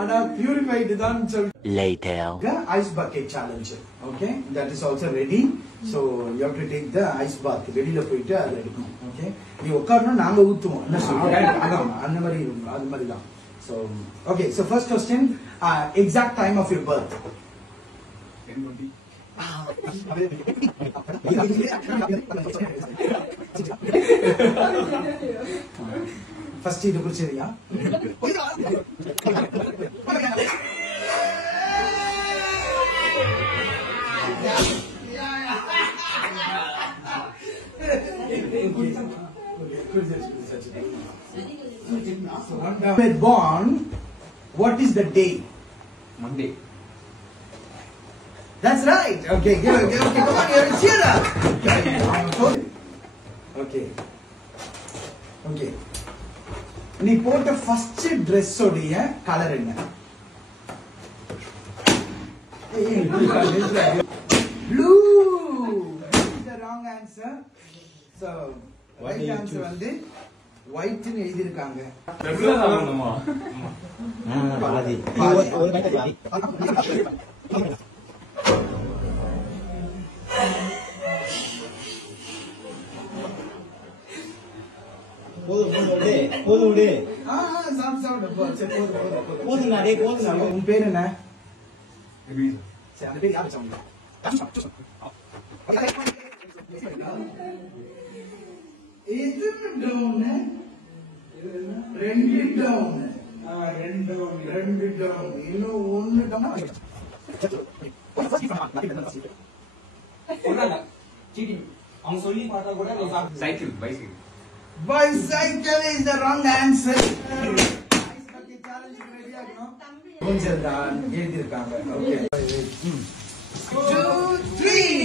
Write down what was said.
ஆனா பியூரிஃபைடு தான் சொல்லு. Later. Ice bucket challenge. Okay, that is also ready. So you have to take the ice bath. வெளியில போயிட்டு அதை எடுக்கணும். Okay, நீ உட்காரணும், நாங்க ஊத்துவோம். என்ன சொல்றீங்க? அதான் அந்த மாதிரி இருக்கும், அது மாதிரி தான். So okay, so first question, exact time of your birth. 10:20. First இது புரிச்சறியா? Born, what is the day? Monday. That's right. Okay, okay, come on, you're cheer up. Okay. Okay. நீ போட்ட ஃபர்ஸ்ட் Dress உடைய கலர் என்ன? Blue. That is the wrong answer. So, right answer வந்து white னு எழுதி இருக்காங்க. ரெகுலரா வரணுமா? பாதி. ஒரு பைக் பாதி. போதும் உன் பேர் என்ன? அந்த பேர் யாரு சொன்னீங்க? ரெண்டு டவுன் இன்னும் ஒன்னு டவுன். அவங்க சொல்லி பார்த்தா கூட cycle bicycle. Bicycle is the wrong answer. கொஞ்சம் தான் எழுதியிருக்காங்க. Okay. 2, 3.